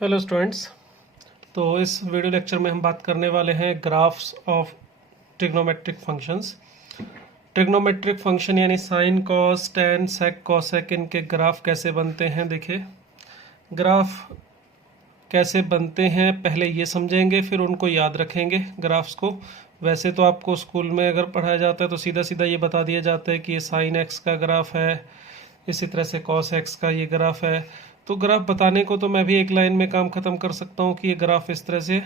Hello students. तो इस video lecture में हम बात करने वाले हैं graphs of trigonometric functions. Trigonometric function यानी साइन, कॉस, टैन, सेक, कॉसेक, इनके ग्राफ कैसे बनते हैं। देखिए, ग्राफ कैसे बनते हैं पहले ये समझेंगे, फिर उनको याद रखेंगे ग्राफ्स को। वैसे तो आपको स्कूल में अगर पढ़ाया जाता है तो सीधा सीधा ये बता दिया जाता है कि ये साइन एक्स का ग्राफ है, इसी तरह से कॉस एक्स का ये ग्राफ है। तो ग्राफ बताने को तो मैं भी एक लाइन में काम ख़त्म कर सकता हूँ कि ये ग्राफ इस तरह से,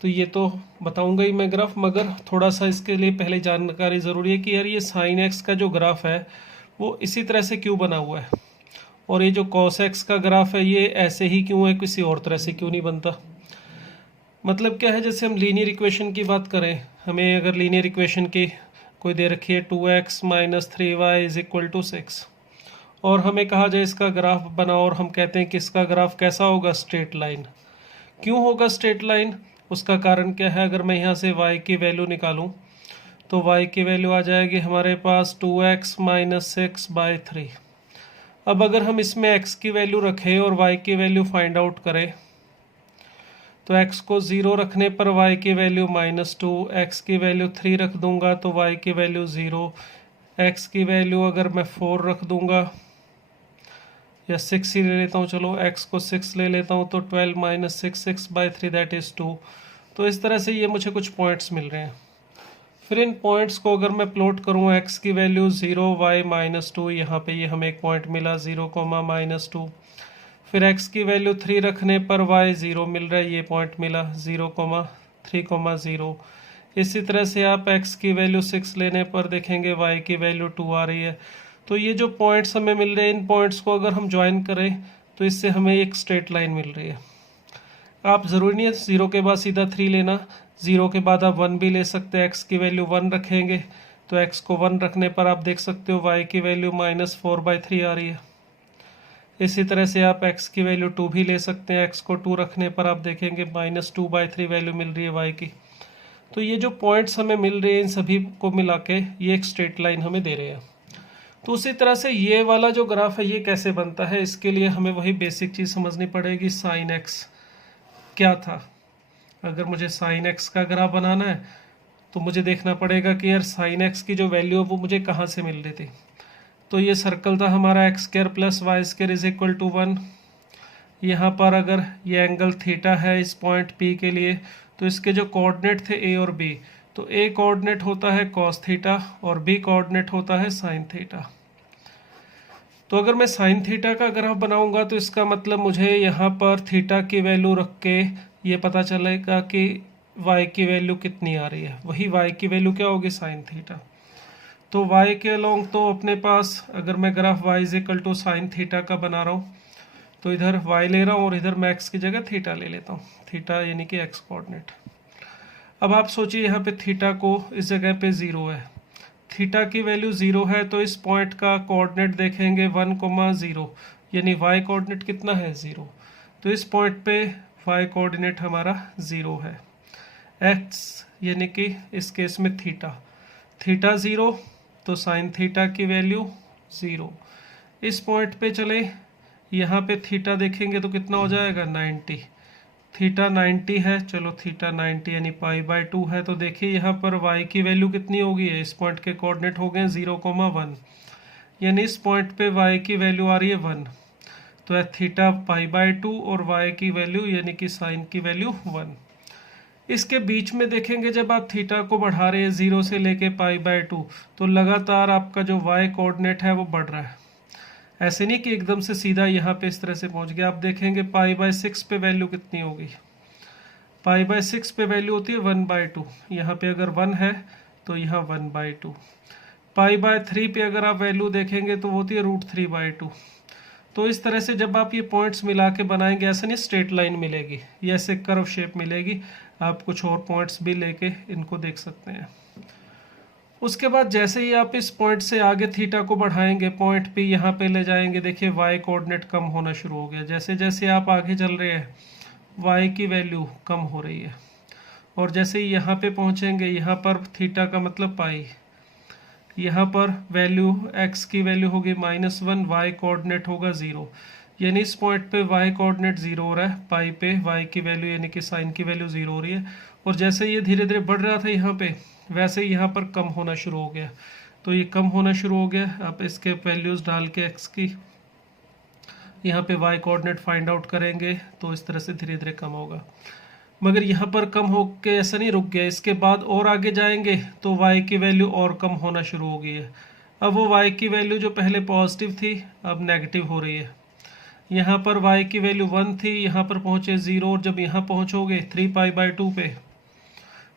तो ये तो बताऊंगा ही मैं ग्राफ, मगर थोड़ा सा इसके लिए पहले जानकारी ज़रूरी है कि यार ये साइन एक्स का जो ग्राफ है वो इसी तरह से क्यों बना हुआ है, और ये जो कॉस एक्स का ग्राफ है ये ऐसे ही क्यों है, किसी और तरह से क्यों नहीं बनता। मतलब क्या है, जैसे हम लीनियर इक्वेशन की बात करें, हमें अगर लीनियर इक्वेशन की कोई दे रखी है 2x minus 3y is equal to 6, और हमें कहा जाए इसका ग्राफ बनाओ, और हम कहते हैं कि इसका ग्राफ कैसा होगा, स्ट्रेट लाइन। क्यों होगा स्ट्रेट लाइन, उसका कारण क्या है। अगर मैं यहाँ से y की वैल्यू निकालूं तो y की वैल्यू आ जाएगी हमारे पास 2x माइनस 6/3। अब अगर हम इसमें x की वैल्यू रखें और y की वैल्यू फाइंड आउट करें तो x को 0 रखने पर y की वैल्यू -2, x की वैल्यू 3 रख दूंगा तो y की वैल्यू 0, x की वैल्यू अगर मैं 4 रख दूंगा या 6 ही ले लेता हूँ, चलो x को 6 ले लेता हूँ तो 12 माइनस 6/3 दैट इज़ 2। तो इस तरह से ये मुझे कुछ पॉइंट्स मिल रहे हैं। फिर इन पॉइंट्स को अगर मैं प्लॉट करूँ, x की वैल्यू 0, y -2, यहाँ पे ये हमें एक पॉइंट मिला 0, -2। फिर x की वैल्यू 3 रखने पर y 0 मिल रहा है, ये पॉइंट मिला 0, 3, 0। इसी तरह से आप x की वैल्यू 6 लेने पर देखेंगे y की वैल्यू 2 आ रही है। तो ये जो पॉइंट्स हमें मिल रहे हैं, इन पॉइंट्स को अगर हम ज्वाइन करें तो इससे हमें एक स्ट्रेट लाइन मिल रही है। आप ज़रूरी नहीं है 0 के बाद सीधा 3 लेना, 0 के बाद आप 1 भी ले सकते हैं। x की वैल्यू 1 रखेंगे तो x को 1 रखने पर आप देख सकते हो y की वैल्यू -4/3 आ रही है। इसी तरह से आप x की वैल्यू 2 भी ले सकते हैं, x को 2 रखने पर आप देखेंगे -2/3 वैल्यू मिल रही है y की। तो ये जो पॉइंट्स हमें मिल रहे हैं इन सभी को मिला के ये एक स्ट्रेट लाइन हमें दे रहे हैं। तो उसी तरह से ये वाला जो ग्राफ है ये कैसे बनता है, इसके लिए हमें वही बेसिक चीज़ समझनी पड़ेगी, साइन एक्स क्या था। अगर मुझे साइन एक्स का ग्राफ बनाना है तो मुझे देखना पड़ेगा कि यार साइन एक्स की जो वैल्यू है वो मुझे कहाँ से मिल रही थी। तो ये सर्कल था हमारा x² + y² is equal to 1। यहाँ पर अगर ये एंगल थीटा है इस पॉइंट P के लिए, तो इसके जो कोऑर्डिनेट थे a और b, तो a कोऑर्डिनेट होता है cos थीटा और b कोऑर्डिनेट होता है sin थीटा। तो अगर मैं sin थीटा का ग्राफ बनाऊंगा तो इसका मतलब मुझे यहाँ पर थीटा की वैल्यू रख के ये पता चलेगा कि y की वैल्यू कितनी आ रही है, वही y की वैल्यू क्या होगी, sin थीटा। तो y के अलोंग तो अपने पास अगर मैं graph y is equal to sine theta का बना रहा हूँ तो इधर y ले रहा हूँ और इधर मैं x की जगह थीटा ले लेता हूँ, थीटा यानी कि x कोऑर्डिनेट। अब आप सोचिए यहाँ पे थीटा को इस जगह पे 0 है, थीटा की वैल्यू 0 है तो इस पॉइंट का कोऑर्डिनेट देखेंगे 1,0, यानी y कोऑर्डिनेट कितना है 0। तो इस पॉइंट पे y कोऑर्डिनेट हमारा 0 है, x यानी कि इस केस में थीटा 0 तो साइन थीटा की वैल्यू 0। इस पॉइंट पे चले, यहाँ पे थीटा देखेंगे तो कितना हो जाएगा 90, थीटा 90 है, चलो थीटा 90 यानी π/2 है। तो देखिए यहाँ पर y की वैल्यू कितनी होगी है, इस पॉइंट के कोऑर्डिनेट हो गए 0,1, यानी इस पॉइंट पे y की वैल्यू आ रही है 1। तो है थीटा π/2 और y की वैल्यू यानी कि साइन की वैल्यू 1। इसके बीच में देखेंगे जब आप थीटा को बढ़ा रहे हैं 0 से लेके π/2, तो लगातार आपका जो y कोऑर्डिनेट है वो बढ़ रहा है। ऐसे नहीं कि एकदम से सीधा यहाँ पे इस तरह से पहुँच गया। आप देखेंगे π/6 पे वैल्यू कितनी होगी, π/6 पे वैल्यू होती है 1/2, यहाँ पे अगर 1 है तो यहाँ 1/2। π/3 पे अगर आप वैल्यू देखेंगे तो वो होती है √3/2। तो इस तरह से जब आप ये पॉइंट्स मिला के बनाएंगे, ऐसे नहीं स्ट्रेट लाइन मिलेगी, ये ऐसे कर्व शेप मिलेगी। आप कुछ और पॉइंट्स भी लेके इनको देख सकते हैं। उसके बाद जैसे ही आप इस पॉइंट से आगे थीटा को बढ़ाएंगे, पॉइंट पे यहाँ पे ले जाएंगे, देखिए y कोऑर्डिनेट कम होना शुरू हो गया। जैसे जैसे आप आगे चल रहे हैं y की वैल्यू कम हो रही है, और जैसे ही यहाँ पे पहुँचेंगे, यहाँ पर थीटा का मतलब पाई, यहाँ पर वैल्यू x की वैल्यू होगी -1, y कोऑर्डिनेट होगा 0, यानी इस पॉइंट पे y कोऑर्डिनेट 0 हो रहा है, पाई पे y की वैल्यू यानी कि साइन की वैल्यू 0 हो रही है, और जैसे ये धीरे धीरे बढ़ रहा था यहाँ पे, वैसे ही यहाँ पर कम होना शुरू हो गया। तो ये कम होना शुरू हो गया। आप इसके वैल्यूज़ डाल के x की यहाँ पे y कोऑर्डिनेट फाइंड आउट करेंगे तो इस तरह से धीरे धीरे कम होगा। मगर यहाँ पर कम हो के ऐसा नहीं रुक गया, इसके बाद और आगे जाएंगे तो y की वैल्यू और कम होना शुरू हो गई है। अब वो y की वैल्यू जो पहले पॉजिटिव थी अब नेगेटिव हो रही है। यहाँ पर y की वैल्यू 1 थी, यहाँ पर पहुँचे 0, और जब यहाँ पहुँचोगे 3π/2 पे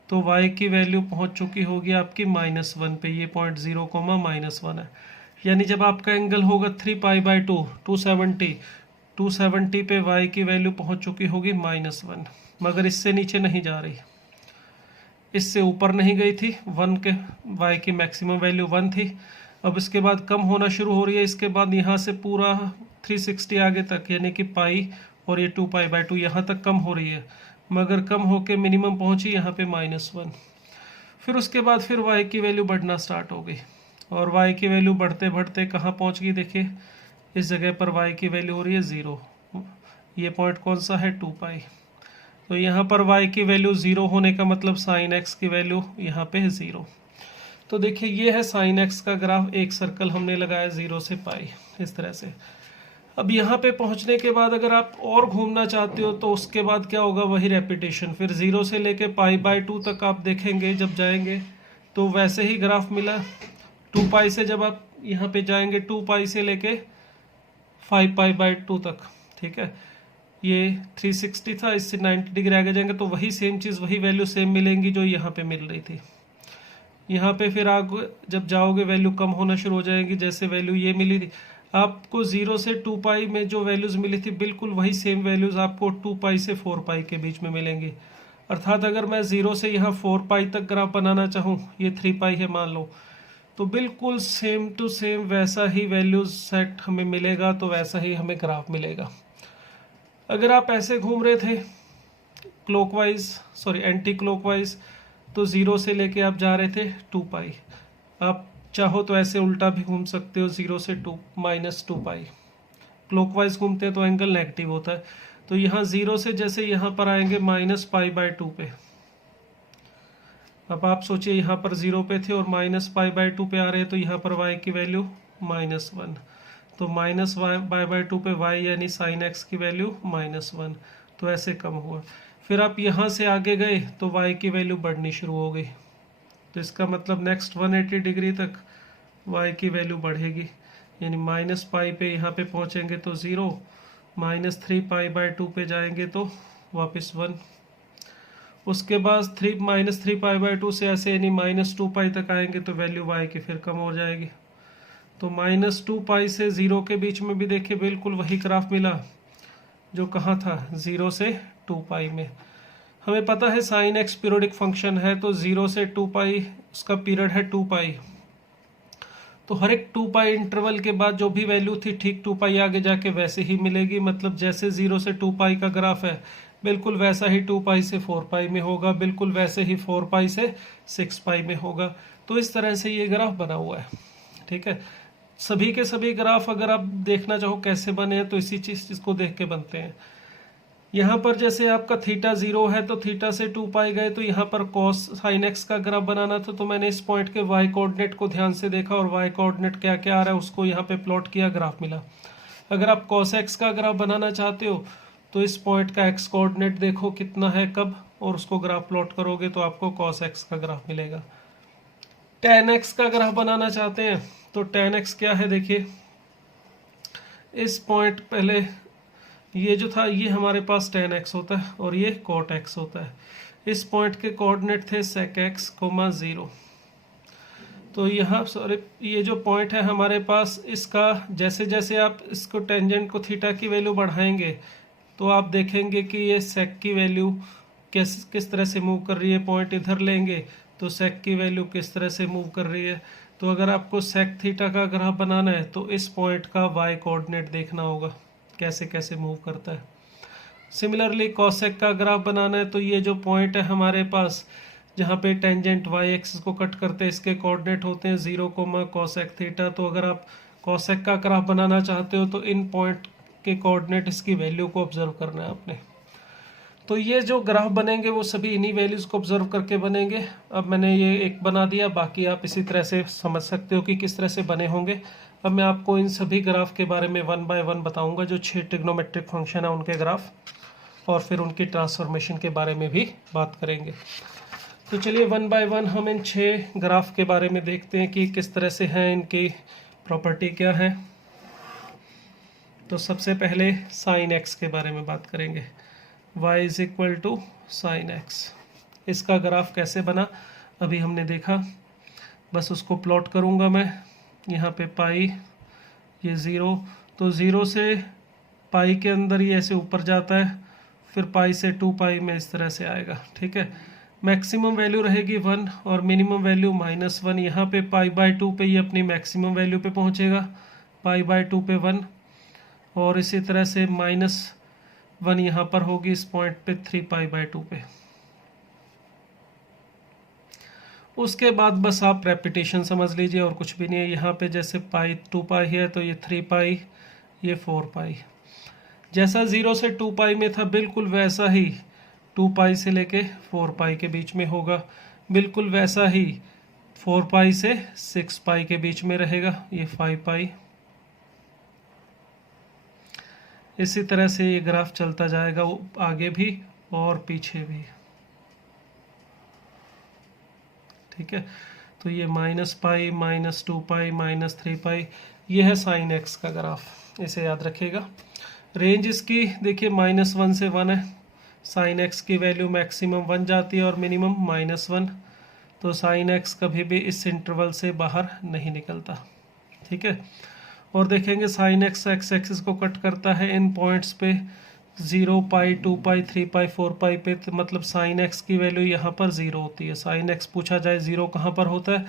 तो y की वैल्यू पहुँच चुकी होगी आपकी -1 पे। ये पॉइंट 0, -1 है। यानी जब आपका एंगल होगा 3π/2 270 पे y की वैल्यू पहुँच चुकी होगी -1, मगर इससे नीचे नहीं जा रही, इससे ऊपर नहीं गई थी। 1 के y की मैक्सिमम वैल्यू 1 थी। अब इसके बाद कम होना शुरू हो रही है। इसके बाद यहाँ से पूरा 360 आगे तक यानी कि पाई और ये 2π/2 यहाँ तक कम हो रही है, मगर कम होके मिनिमम पहुँची यहाँ पे -1। फिर उसके बाद फिर y की वैल्यू बढ़ना स्टार्ट हो गई, और y की वैल्यू बढ़ते बढ़ते कहाँ पहुँच गई, देखिए इस जगह पर y की वैल्यू हो रही है 0। ये पॉइंट कौन सा है, 2π। तो यहाँ पर y की वैल्यू 0 होने का मतलब साइन x की वैल्यू यहाँ पे है 0। तो देखिए ये है साइन x का ग्राफ, एक सर्कल हमने लगाया 0 से पाई इस तरह से। अब यहाँ पे पहुँचने के बाद अगर आप और घूमना चाहते हो तो उसके बाद क्या होगा, वही रेपिटेशन। फिर 0 से लेके π/2 तक आप देखेंगे जब जाएंगे तो वैसे ही ग्राफ मिला। 2π से जब आप यहाँ पे जाएंगे 2π से लेके 5π/2 तक, ठीक है, ये 360 था, इससे 90 डिग्री आगे जाएंगे तो वही सेम चीज़, वही वैल्यू सेम मिलेंगी जो यहाँ पे मिल रही थी। यहाँ पे फिर आगे जब जाओगे वैल्यू कम होना शुरू हो जाएगी। जैसे वैल्यू ये मिली थी आपको 0 से 2π में जो वैल्यूज़ मिली थी बिल्कुल वही सेम वैल्यूज़ आपको 2π से 4π के बीच में मिलेंगी। अर्थात अगर मैं 0 से यहाँ 4π तक ग्राफ बनाना चाहूँ, ये 3π है मान लो, तो बिल्कुल सेम टू सेम वैसा ही वैल्यूज सेट हमें मिलेगा, तो वैसा ही हमें ग्राफ मिलेगा। अगर आप ऐसे घूम रहे थे एंटी क्लॉकवाइज, तो 0 से लेके आप जा रहे थे 2π। आप चाहो तो ऐसे उल्टा भी घूम सकते हो, 0 से -2π। क्लॉकवाइज घूमते हैं तो एंगल नेगेटिव होता है। तो यहाँ 0 से जैसे यहाँ पर आएंगे -π/2 पे। अब आप सोचिए यहाँ पर 0 पे थे और -π/2 पे आ रहे हैं, तो यहाँ पर y की वैल्यू -1, तो -π/2 पे y यानी साइन x की वैल्यू -1, तो ऐसे कम हुआ। फिर आप यहाँ से आगे गए तो y की वैल्यू बढ़नी शुरू हो गई, तो इसका मतलब नेक्स्ट 180 डिग्री तक y की वैल्यू बढ़ेगी, यानी -π पे यहाँ पे पहुँचेंगे तो 0, -3π/2 पे जाएंगे तो वापस 1, उसके बाद -3π/2 से ऐसे यानी -2π तक आएंगे तो वैल्यू y की फिर कम हो जाएगी। तो -2π से 0 के बीच में भी देखिए बिल्कुल वही ग्राफ मिला जो कहाँ था, 0 से 2π में। हमें पता है साइन x पीरियोडिक फंक्शन है, तो 0 से 2π उसका पीरियड है 2π, तो हर एक 2π इंटरवल के बाद जो भी वैल्यू थी ठीक 2π आगे जाके वैसे ही मिलेगी। मतलब जैसे 0 से 2π का ग्राफ है बिल्कुल वैसा ही 2π से 4π में होगा, बिल्कुल वैसे ही 4π से 6π में होगा। तो इस तरह से ये ग्राफ बना हुआ है, ठीक है। सभी के सभी ग्राफ अगर आप देखना चाहो कैसे बने हैं तो इसी चीज़ को देख के बनते हैं। यहाँ पर जैसे आपका थीटा 0 है तो थीटा से 2π गए, तो यहाँ पर कॉस साइन x का ग्राफ बनाना था, तो मैंने इस पॉइंट के y कोऑर्डिनेट को ध्यान से देखा और y कोऑर्डिनेट क्या क्या आ रहा है उसको यहाँ पे प्लॉट किया, ग्राफ मिला। अगर आप कॉस x का ग्राफ बनाना चाहते हो तो इस पॉइंट का x कोऑर्डिनेट देखो कितना है कब, और उसको ग्राफ प्लॉट करोगे तो आपको कॉस x का ग्राफ मिलेगा। tan x का ग्राफ बनाना चाहते हैं तो tan x क्या है, देखिए इस पॉइंट पहले ये जो था ये हमारे पास tan x होता है और ये cot x होता है। इस पॉइंट के कोऑर्डिनेट थे sec x, 0। तो यहाँ ये जो पॉइंट है हमारे पास, इसका जैसे जैसे आप इसको टेंजेंट को थीटा की वैल्यू बढ़ाएंगे तो आप देखेंगे कि ये sec की वैल्यू किस तरह से मूव कर रही है। पॉइंट इधर लेंगे तो sec की वैल्यू किस तरह से मूव कर रही है। तो अगर आपको sec थीटा का ग्राफ बनाना है तो इस पॉइंट का y कोऑर्डिनेट देखना होगा कैसे कैसे मूव करता है। सिमिलरली cosec का ग्राफ बनाना है तो ये जो पॉइंट है हमारे पास जहाँ पे टेंजेंट y एक्सिस को कट करते हैं, इसके कोऑर्डिनेट होते हैं 0, cosec थीटा। तो अगर आप cosec का ग्राफ बनाना चाहते हो तो इन पॉइंट के कोऑर्डिनेट इसकी वैल्यू को ऑब्जर्व करना है आपने। तो ये जो ग्राफ बनेंगे वो सभी इन्हीं वैल्यूज़ को ऑब्जर्व करके बनेंगे। अब मैंने ये एक बना दिया, बाकी आप इसी तरह से समझ सकते हो कि किस तरह से बने होंगे। अब मैं आपको इन सभी ग्राफ के बारे में 1 बाय 1 बताऊंगा, जो 6 ट्रिग्नोमेट्रिक फंक्शन है उनके ग्राफ, और फिर उनकी ट्रांसफॉर्मेशन के बारे में भी बात करेंगे। तो चलिए 1 बाय 1 हम इन 6 ग्राफ के बारे में देखते हैं कि किस तरह से हैं, इनकी प्रॉपर्टी क्या है। तो सबसे पहले साइन एक्स के बारे में बात करेंगे। y is equal to sine x. इसका ग्राफ कैसे बना अभी हमने देखा, बस उसको प्लॉट करूँगा मैं। यहाँ पे पाई, ये ज़ीरो, तो ज़ीरो से पाई के अंदर ये ऐसे ऊपर जाता है, फिर पाई से 2 पाई में इस तरह से आएगा। ठीक है, मैक्सिमम वैल्यू रहेगी 1 और मिनिमम वैल्यू -1। यहाँ पे पाई बाय 2 पे ये अपनी मैक्सिमम वैल्यू पे पहुँचेगा, पाई बाय 2 पे 1, और इसी तरह से -1 यहाँ पर होगी इस पॉइंट पे 3 पाई बाय 2 पे। उसके बाद बस आप रेपिटेशन समझ लीजिए और कुछ भी नहीं है। यहाँ पे जैसे पाई 2 पाई है तो ये 3 पाई, ये 4 पाई। जैसा 0 से 2 पाई में था बिल्कुल वैसा ही 2 पाई से लेके 4 पाई के बीच में होगा, बिल्कुल वैसा ही 4 पाई से 6 पाई के बीच में रहेगा, ये 5 पाई। इसी तरह से ये ग्राफ चलता जाएगा आगे भी और पीछे भी। ठीक है, तो ये -पाई, -2 पाई, -3 पाई, ये है साइन एक्स का ग्राफ, इसे याद रखिएगा। रेंज इसकी देखिए -1 से 1 है। साइन एक्स की वैल्यू मैक्सिमम 1 जाती है और मिनिमम -1, तो साइन एक्स कभी भी इस इंटरवल से बाहर नहीं निकलता। ठीक है, और देखेंगे साइन एक्स एक्स एक्सिस को कट करता है इन पॉइंट्स पे 0 पाई, 2 पाई, 3 पाई, 4 पाई पे, तो मतलब साइन एक्स की वैल्यू यहाँ पर 0 होती है। साइन एक्स पूछा जाए 0 कहाँ पर होता है,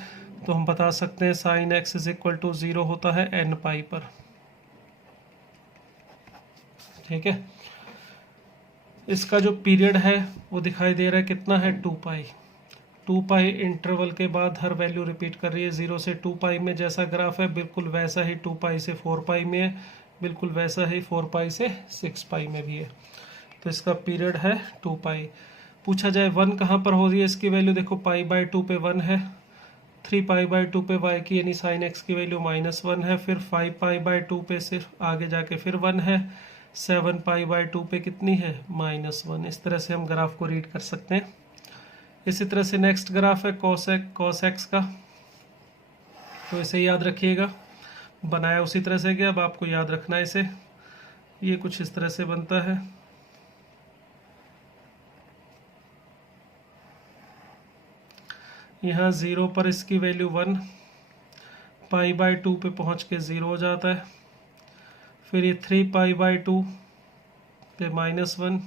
तो हम बता सकते हैं sine x is equal to 0 होता है n पाई पर। ठीक है, इसका जो पीरियड है वो दिखाई दे रहा है, कितना है 2 पाई। 2 पाई इंटरवल के बाद हर वैल्यू रिपीट कर रही है। 0 से 2 पाई में जैसा ग्राफ है बिल्कुल वैसा ही 2 पाई से 4 पाई में है, बिल्कुल वैसा ही 4 पाई से 6 पाई में भी है। तो इसका पीरियड है 2 पाई। पूछा जाए 1 कहाँ पर हो रही है इसकी वैल्यू, देखो पाई बाय 2 पे 1 है, 3 पाई बाय 2 पे y की यानी साइन एक्स की वैल्यू -1 है, फिर 5 पाई बाय 2 पे सिर्फ आगे जाके फिर 1 है, 7 पाई बाय 2 पे कितनी है -1। इस तरह से हम ग्राफ को रीड कर सकते हैं। इसी तरह से नेक्स्ट ग्राफ है कॉस एक्स का, तो इसे याद रखिएगा। बनाया उसी तरह से गया, अब आपको याद रखना है इसे। ये कुछ इस तरह से बनता है। यहाँ 0 पर इसकी वैल्यू 1, पाई बाय 2 पे पहुँच के 0 हो जाता है, फिर ये 3 पाई बाय 2 पे -1,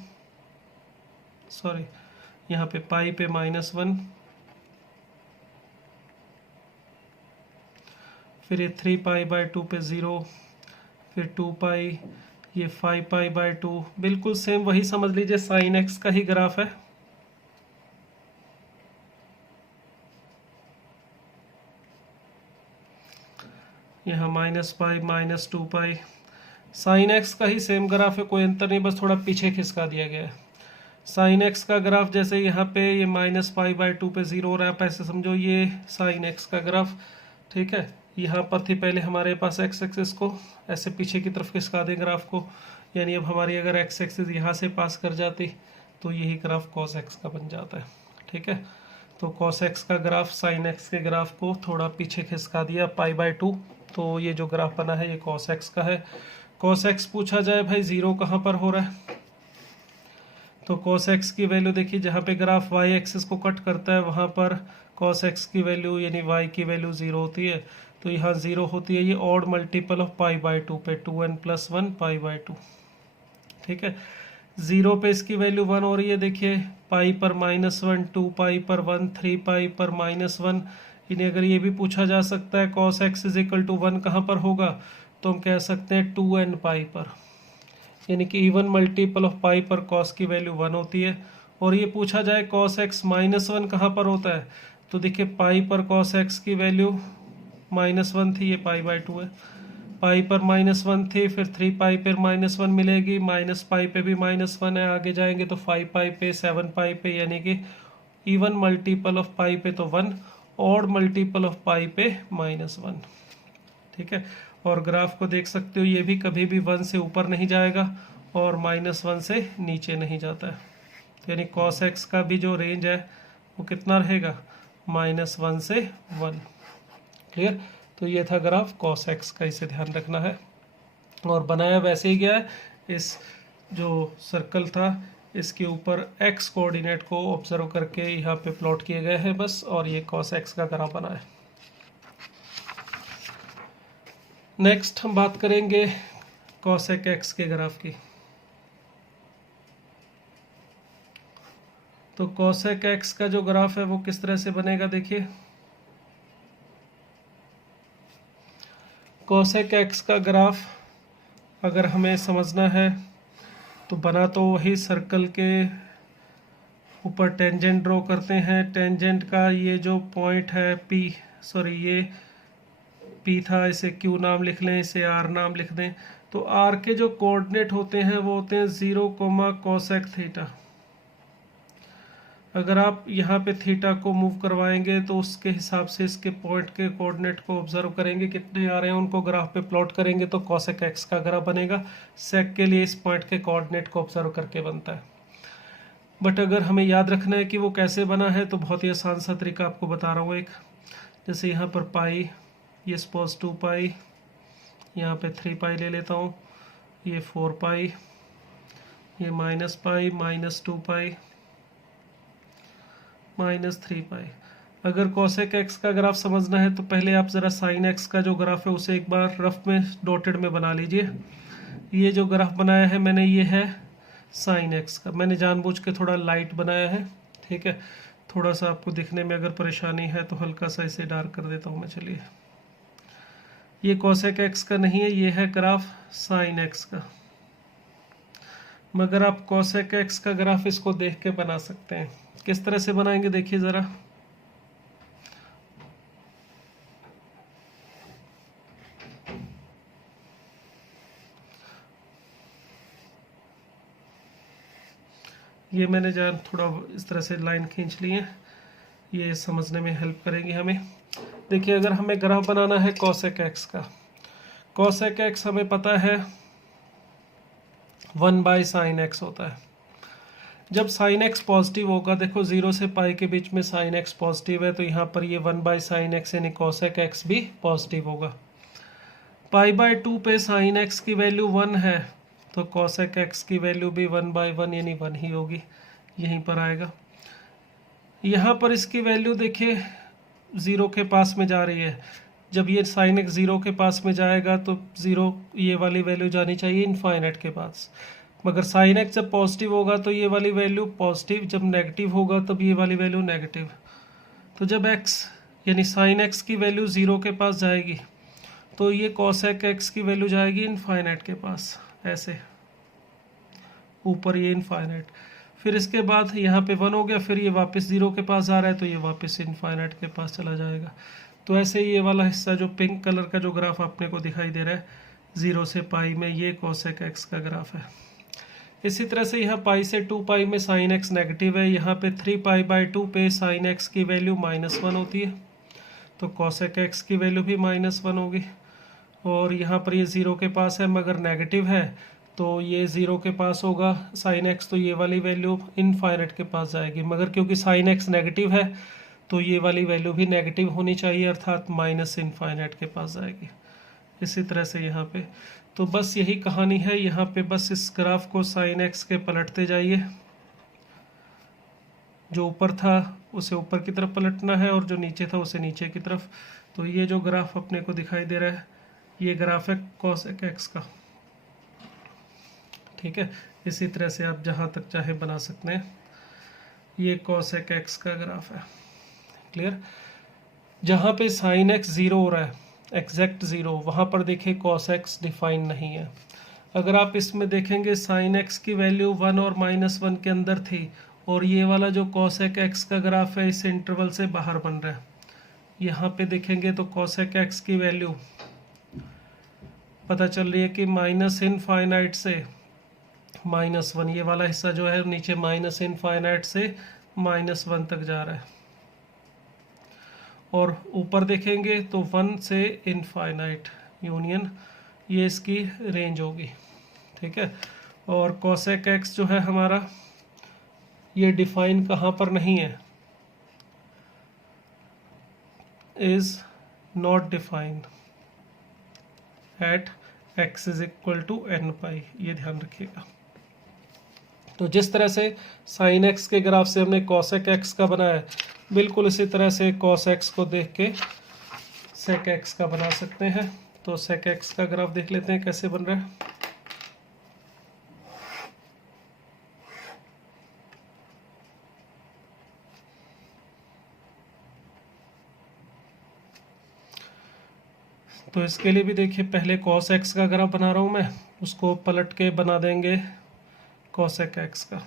सॉरी यहाँ पे पाई पे -1, फिर ये 3 पाई बाय 2 पे 0, फिर 2 पाई, ये 5 पाई बाय 2, बिल्कुल सेम वही समझ लीजिए साइन एक्स का ही ग्राफ है। यहाँ -पाई, -2 पाई, साइन एक्स का ही सेम ग्राफ है, कोई अंतर नहीं, बस थोड़ा पीछे खिसका दिया गया है। साइन एक्स का ग्राफ जैसे यहाँ पे ये -पाई बाय 2 पे 0 हो रहा है, आप ऐसे समझो ये साइन एक्स का ग्राफ। ठीक है, यहाँ पर थी पहले हमारे पास एक्स एक्सिस को ऐसे पीछे की तरफ खिसका दें ग्राफ को, यानी अब हमारी अगर एक्स एक्सिस यहाँ से पास कर जाती तो यही ग्राफ कॉस एक्स का बन जाता है। ठीक है, तो कॉस एक्स का ग्राफ साइन एक्स के ग्राफ को थोड़ा पीछे खिसका दिया पाई बाय 2, तो ये जो ग्राफ बना है ये कॉस एक्स का है। कॉस एक्स पूछा जाए भाई 0 कहाँ पर हो रहा है, तो कॉस एक्स की वैल्यू देखिए, जहाँ पे ग्राफ वाई एक्सिस को कट करता है वहाँ पर कॉस एक्स की वैल्यू यानी वाई की वैल्यू 0 होती है, तो यहाँ 0 होती है। ये odd multiple of pi by 2 पे 2n+1 पाई बाय 2। ठीक है, 0 पे इसकी वैल्यू 1 हो रही है, देखिए पाई पर -1, 2 पाई पर 1, 3 पाई पर -1। इन्हें अगर ये भी पूछा जा सकता है cos x is equal to 1 कहाँ पर होगा, तो हम कह सकते हैं 2n पाई पर, यानी कि इवन मल्टीपल ऑफ पाई पर कॉस की वैल्यू 1 होती है। और ये पूछा जाए कॉस एक्स -1 कहाँ पर होता है, तो देखिए पाई पर कॉस एक्स की वैल्यू -1 थी, ये पाई बाय 2 है, पाई पर -1 थी, फिर 3 पाई पर -1 मिलेगी, माइनस पाई पे भी -1 है, आगे जाएंगे तो 5 पाई पे, 7 पाई पे, यानी कि इवन मल्टीपल ऑफ पाई पे तो 1, ऑड मल्टीपल ऑफ पाई पे -1। ठीक है, और ग्राफ को देख सकते हो, ये भी कभी भी 1 से ऊपर नहीं जाएगा और -1 से नीचे नहीं जाता है, यानी cos x का भी जो रेंज है वो कितना रहेगा, -1 से 1। क्लियर। तो ये था ग्राफ cos x का, इसे ध्यान रखना है। और बनाया वैसे ही गया है, इस जो सर्कल था इसके ऊपर x कोऑर्डिनेट को ऑब्जर्व करके यहाँ पे प्लॉट किए गए हैं बस, और ये cos x का ग्राफ बना है। नेक्स्ट हम बात करेंगे cosec x के ग्राफ की। तो cosec x का जो ग्राफ है वो किस तरह से बनेगा, देखिए cosec x का ग्राफ अगर हमें समझना है तो बना तो वही सर्कल के ऊपर टेंजेंट ड्रॉ करते हैं। टेंजेंट का ये जो पॉइंट है ये P था, इसे Q नाम लिख लें, इसे R नाम लिख दें। तो R के जो कोऑर्डिनेट होते हैं वो होते हैं 0, cosec थीटा। अगर आप यहाँ पे थीटा को मूव करवाएंगे तो उसके हिसाब से इसके पॉइंट के कोऑर्डिनेट को ऑब्जर्व करेंगे, कितने आ रहे हैं उनको ग्राफ पे प्लॉट करेंगे तो cosec x का ग्राफ बनेगा। सेक के लिए इस पॉइंट के कोऑर्डिनेट को ऑब्जर्व करके बनता है। बट अगर हमें याद रखना है कि वो कैसे बना है तो बहुत ही आसान सा तरीका आपको बता रहा हूँ एक। जैसे यहाँ पर पाई, ये सपोज 2 पाई, यहाँ पे 3 पाई ले लेता हूँ, ये 4 पाई, ये माइनस पाई, -2 पाई, -3 पाई। अगर cosec x का ग्राफ समझना है तो पहले आप ज़रा sin x का जो ग्राफ है उसे एक बार रफ में डॉटेड में बना लीजिए। ये जो ग्राफ बनाया है मैंने, ये है sin x का। मैंने जानबूझ के थोड़ा लाइट बनाया है, ठीक है, थोड़ा सा आपको दिखने में अगर परेशानी है तो हल्का सा इसे डार्क कर देता हूँ मैं। चलिए, ये cosec x का नहीं है, ये है ग्राफ sin x का। मगर आप cosec x का ग्राफ इसको देख के बना सकते हैं। किस तरह से बनाएंगे देखिए ज़रा। ये मैंने थोड़ा इस तरह से लाइन खींच ली है, ये समझने में हेल्प करेगी हमें। देखिए, अगर हमें ग्राफ बनाना है cosec x का, cosec x हमें पता है 1/sin x होता है। जब sin x पॉजिटिव होगा, देखो 0 से पाई के बीच में sin x पॉजिटिव है, तो यहाँ पर ये 1/sin x यानी cosec x भी पॉजिटिव होगा। π/2 पे sin x की वैल्यू 1 है तो cosec x की वैल्यू भी 1/1 यानी 1 ही होगी, यहीं पर आएगा। यहाँ पर इसकी वैल्यू देखिए 0 के पास में जा रही है। जब ये sin x 0 के पास में जाएगा तो 0, ये वाली वैल्यू जानी चाहिए इनफाइनाइट के पास। मगर sin x जब पॉजिटिव होगा तो ये वाली वैल्यू पॉजिटिव, जब नेगेटिव होगा तब ये वाली वैल्यू नेगेटिव। तो जब x यानी sin x की वैल्यू 0 के पास जाएगी तो ये cosec x की वैल्यू जाएगी इनफाइनाइट के पास, ऐसे ऊपर ये इनफाइनाइट। फिर इसके बाद यहाँ पे 1 हो गया, फिर ये वापस 0 के पास आ रहा है तो ये वापस इनफाइनाइट के पास चला जाएगा। तो ऐसे ये वाला हिस्सा जो पिंक कलर का जो ग्राफ आपने को दिखाई दे रहा है 0 से पाई में, ये cosec x का ग्राफ है। इसी तरह से यहाँ पाई से 2 पाई में sin x नेगेटिव है, यहाँ पे 3 π/2 पे sin x की वैल्यू -1 होती है तो cosec x की वैल्यू भी -1 होगी। और यहाँ पर ये 0 के पास है मगर नेगेटिव है तो ये 0 के पास होगा sin x, तो ये वाली वैल्यू इनफाइनाइट के पास जाएगी। मगर क्योंकि sin x नेगेटिव है तो ये वाली वैल्यू भी नेगेटिव होनी चाहिए, अर्थात माइनस इनफाइनाइट के पास जाएगी। इसी तरह से यहाँ पे तो बस यही कहानी है। यहाँ पे बस इस ग्राफ को sin x के पलटते जाइए, जो ऊपर था उसे ऊपर की तरफ पलटना है और जो नीचे था उसे नीचे की तरफ। तो ये जो ग्राफ अपने को दिखाई दे रहा है ये ग्राफ है cosec x का, ठीक है। इसी तरह से आप जहाँ तक चाहे बना सकते हैं। ये cosec x का ग्राफ है, क्लियर। जहाँ पे sin x 0 हो रहा है, एग्जैक्ट 0, वहाँ पर देखिए cos x डिफाइन नहीं है। अगर आप इसमें देखेंगे sin x की वैल्यू 1 और -1 के अंदर थी और ये वाला जो cosec x का ग्राफ है इस इंटरवल से बाहर बन रहा है। यहाँ पे देखेंगे तो cosec x की वैल्यू पता चल रही है कि माइनस इनफाइनाइट से -1, ये वाला हिस्सा जो है नीचे माइनस इनफाइनाइट से -1 तक जा रहा है, और ऊपर देखेंगे तो 1 से इनफाइनाइट यूनियन, ये इसकी रेंज होगी। ठीक है, और कोसेक एक्स जो है हमारा, ये डिफाइन कहाँ पर नहीं है, is not defined at x is equal to n pi, ये ध्यान रखिएगा। तो जिस तरह से साइन एक्स के ग्राफ से हमने कॉसेक एक्स का बनाया है, बिल्कुल इसी तरह से कॉस एक्स को देख के सेक एक्स का बना सकते हैं। तो सेक एक्स का ग्राफ देख लेते हैं कैसे बन रहा है। तो इसके लिए भी देखिए, पहले कॉस एक्स का ग्राफ बना रहा हूँ मैं, उसको पलट के बना देंगे कॉसेक एक्स का।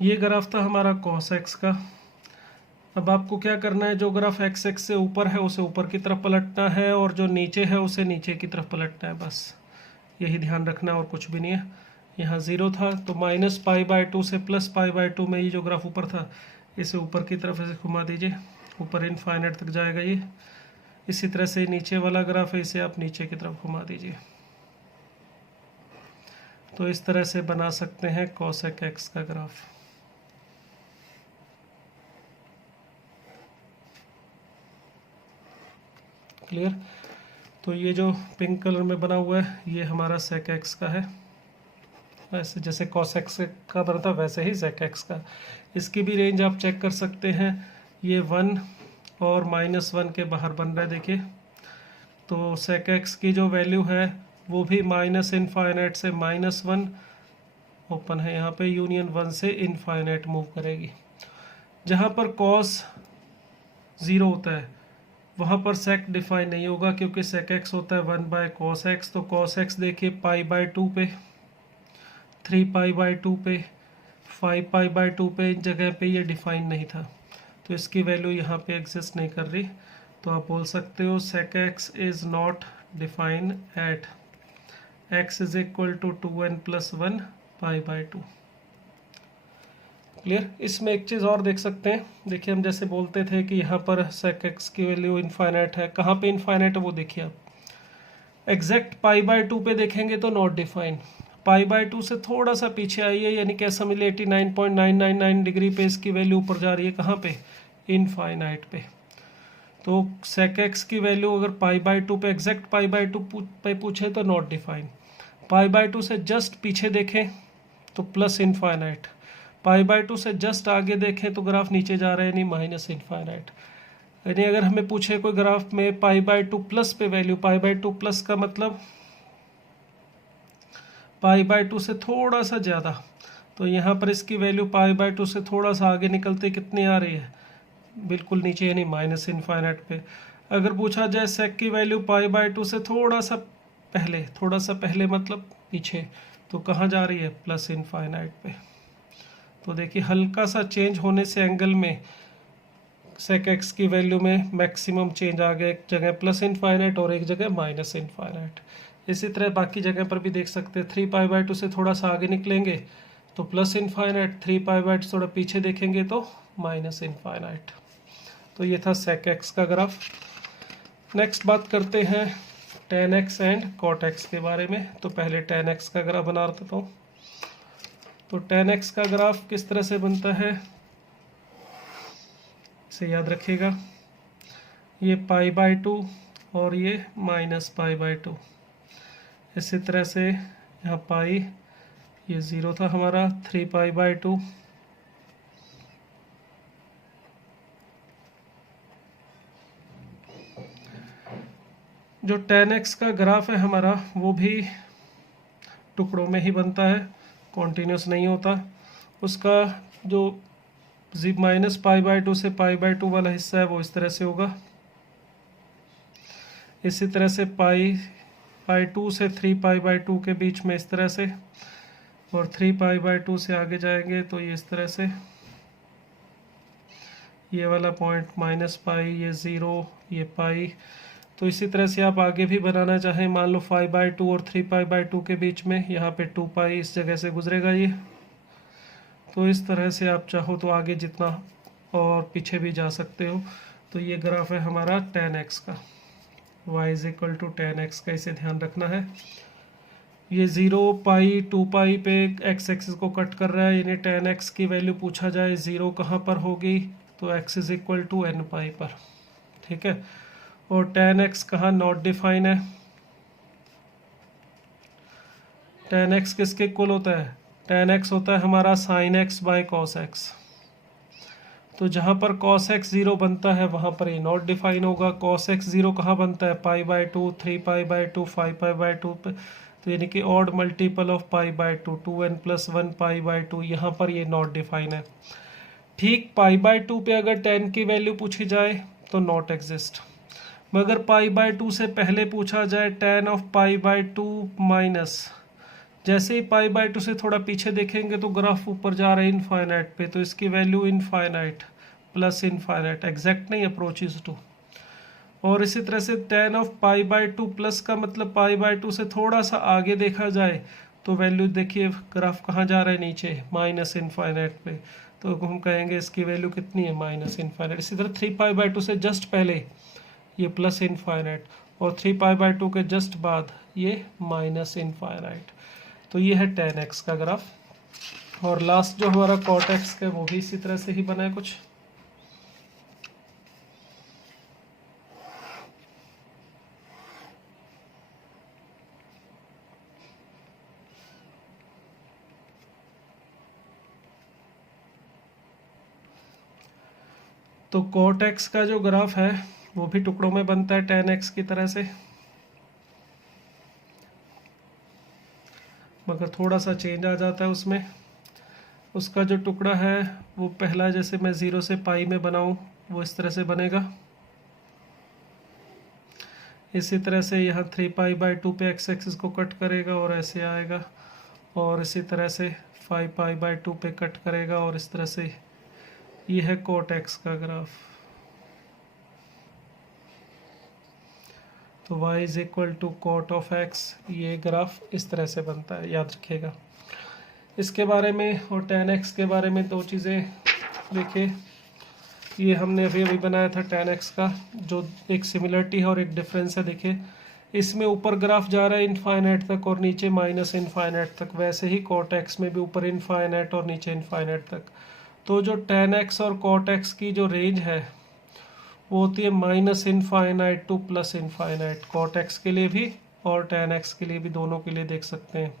ये ग्राफ था हमारा कॉस एक्स का। अब आपको क्या करना है, जो ग्राफ एक्स एक्स से ऊपर है उसे ऊपर की तरफ पलटना है, और जो नीचे है उसे नीचे की तरफ पलटना है, बस यही ध्यान रखना है और कुछ भी नहीं है। यहाँ 0 था तो -π/2 से +π/2 में ये जो ग्राफ ऊपर था, इसे ऊपर की तरफ ऐसे घुमा दीजिए, ऊपर इनफाइनाइट तक जाएगा ये। इसी तरह से नीचे वाला ग्राफ है, इसे आप नीचे की तरफ घुमा दीजिए। तो इस तरह से बना सकते हैं कॉसेक एक्स का ग्राफ। क्लियर। तो ये जो पिंक कलर में बना हुआ है, ये हमारा सेक एक्स का है। ऐसे जैसे कॉस एक्स का बना था वैसे ही सेक एक्स का। इसकी भी रेंज आप चेक कर सकते हैं, ये 1 और -1 के बाहर बन रहा है, देखिए। तो सेक एक्स की जो वैल्यू है वो भी माइनस इनफाइनाइट से -1 ओपन है यहाँ पे, यूनियन 1 से इनफाइनाइट मूव करेगी। जहाँ पर कॉस 0 होता है वहाँ पर सेक डिफाइन नहीं होगा, क्योंकि सेक एक्स होता है 1/cos x। तो cos x देखिए π/2 पे, 3π/2 पे, 5π/2 पे, इन जगह पे ये डिफाइन नहीं था, तो इसकी वैल्यू यहाँ पे एग्जिस्ट नहीं कर रही। तो आप बोल सकते हो sec x is not define at x is equal to 2n+1 π/2। Clear. इसमें एक चीज़ और देख सकते हैं, देखिए हम जैसे बोलते थे कि यहाँ पर सेक एक्स की वैल्यू इनफाइनाइट है, कहाँ पे इनफाइनाइट है वो देखिए आप। एग्जैक्ट π/2 पे देखेंगे तो नॉट डिफाइन, π/2 से थोड़ा सा पीछे आइए, यानी कि ऐसा मिले 89.999 डिग्री पे इसकी वैल्यू ऊपर जा रही है, कहाँ पे, इनफाइनाइट पे। तो सेक एक्स की वैल्यू अगर π/2 पे, एग्जैक्ट π/2 पे पूछे तो नॉट डिफाइन। π/2 से जस्ट पीछे देखें तो प्लस इनफाइनाइट, π/2 से जस्ट आगे देखें तो ग्राफ नीचे जा रहा है, यानी माइनस इनफाइनाइट। यानी अगर हमें पूछे कोई ग्राफ में π/2 प्लस पे वैल्यू, π/2 प्लस का मतलब π/2 से थोड़ा सा ज़्यादा, तो यहाँ पर इसकी वैल्यू π/2 से थोड़ा सा आगे निकलते कितनी आ रही है, बिल्कुल नीचे, यानी माइनस इनफाइनाइट पे। अगर पूछा जाए सेक की वैल्यू π/2 से थोड़ा सा पहले, थोड़ा सा पहले मतलब पीछे, तो कहाँ जा रही है, प्लस इनफाइनाइट पे। तो देखिए हल्का सा चेंज होने से एंगल में सेक एक्स की वैल्यू में मैक्सिमम चेंज आ गया, एक जगह प्लस इनफाइनाइट और एक जगह माइनस इनफाइनाइट। इसी तरह बाकी जगह पर भी देख सकते हैं, 3π/2 से थोड़ा सा आगे निकलेंगे तो प्लस इनफाइनाइट, 3π/2 थोड़ा पीछे देखेंगे तो माइनस इनफाइनाइट। तो ये था सेक एक्स का ग्राफ। नेक्स्ट बात करते हैं tan x and cot x के बारे में। तो पहले tan x का ग्राफ बना देता हूँ। तो tan x का ग्राफ किस तरह से बनता है, इसे याद रखिएगा, ये π/2 और ये -π/2। इसी तरह से यहाँ पाई, ये 0 था हमारा, 3π/2, जो tan x का ग्राफ है हमारा वो भी टुकड़ों में ही बनता है, कॉन्टीन्यूस नहीं होता। उसका जो -π/2 से π/2 वाला हिस्सा है वो इस तरह से होगा। इसी तरह से पाई 2 से 3π/2 के बीच में इस तरह से, और 3π/2 से आगे जाएंगे तो ये इस तरह से, ये वाला पॉइंट -π, ये 0, ये पाई। तो इसी तरह से आप आगे भी बनाना चाहें, मान लो 5/2 और 3π/2 के बीच में, यहाँ पे 2π इस जगह से गुजरेगा ये। तो इस तरह से आप चाहो तो आगे जितना और पीछे भी जा सकते हो। तो ये ग्राफ है हमारा tan x का, y = tan x का, इसे ध्यान रखना है। ये 0π 2π पे x एक्सिस को कट कर रहा है, यानी tan x की वैल्यू पूछा जाए 0 कहाँ पर होगी, तो x = nπ पर, ठीक है। और tan x कहाँ नॉट डिफाइन है, tan x किसके इक्वल होता है, tan x होता है हमारा sin x/cos x। तो जहाँ पर cos x 0 बनता है वहाँ पर ये नॉट डिफाइन होगा। cos x 0 कहाँ बनता है, π/2, 3π/2, 5π/2 पे, तो यानी कि ऑड मल्टीपल ऑफ π/2, 2n + 1 π/2, यहाँ पर ये नॉट डिफाइन है। ठीक π/2 पे अगर tan की वैल्यू पूछी जाए तो नॉट एग्जिस्ट, मगर π/2 से पहले पूछा जाए tan ऑफ π/2 माइनस, जैसे ही π/2 से थोड़ा पीछे देखेंगे तो ग्राफ ऊपर जा रहा है इनफाइनाइट पे, तो इसकी value infinite plus infinite, exact नहीं, अप्रोचेस टू। और इसी तरह से tan ऑफ π/2 प्लस का मतलब π/2 से थोड़ा सा आगे देखा जाए तो वैल्यू देखिए ग्राफ कहाँ जा रहा है, नीचे माइनस इनफाइनाइट पे, तो हम कहेंगे इसकी वैल्यू कितनी है, माइनस इनफाइनाइट। इसी तरह 3π/2 से जस्ट पहले ये प्लस इनफाइनाइट, और 3π/2 के जस्ट बाद ये माइनस इनफाइनाइट। तो ये है tan x का ग्राफ। और लास्ट जो हमारा cot x का वो भी इसी तरह से ही बना है कुछ। तो cot x का जो ग्राफ है वो भी टुकड़ों में बनता है tan x की तरह से, मगर थोड़ा सा चेंज आ जाता है उसमें। उसका जो टुकड़ा है वो पहला, जैसे मैं 0 से पाई में बनाऊं वो इस तरह से बनेगा। इसी तरह से यहाँ 3π/2 पे x एक्सिस को कट करेगा और ऐसे आएगा, और इसी तरह से 5π/2 पे कट करेगा और इस तरह से। ये है cot x का ग्राफ। तो y = cot of x, ये ग्राफ इस तरह से बनता है, याद रखिएगा। इसके बारे में और tan x के बारे में दो चीज़ें देखिए। ये हमने अभी बनाया था tan x का, जो एक सिमिलरिटी है और एक डिफरेंस है। देखिए इसमें ऊपर ग्राफ जा रहा है इनफाइनाइट तक और नीचे माइनस इनफाइनाइट तक, वैसे ही cot x में भी ऊपर इनफाइनाइट और नीचे इनफाइनाइट तक। तो जो tan x और cot x की जो रेंज है वो होती है minus infinite two plus infinite, cot x के लिए भी और tan x के लिए भी, दोनों के लिए देख सकते हैं।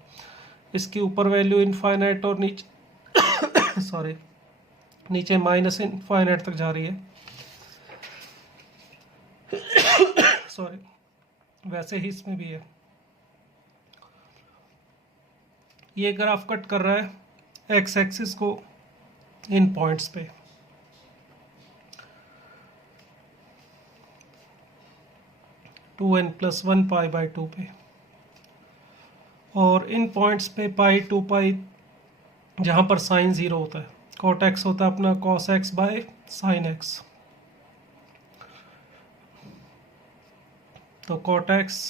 इसकी ऊपर वैल्यू इनफाइनाइट और नीचे सॉरी नीचे माइनस इनफाइनाइट तक जा रही है सॉरी, वैसे ही इसमें भी है। ये ग्राफ कट कर रहा है एक्स एक्सिस को इन पॉइंट्स पे। टू n + 1 π/2 पे, और इन पॉइंट्स पे पाई 2π जहाँ पर साइन 0 होता है, cot x होता है अपना cos x/sin x। तो cot x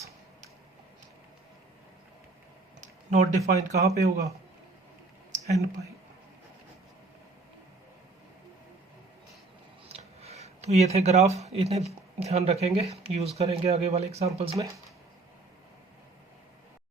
नॉट डिफाइंड कहाँ पे होगा, nπ। तो ये थे ग्राफ, इन्हें ध्यान रखेंगे, यूज़ करेंगे आगे वाले एग्जांपल्स में।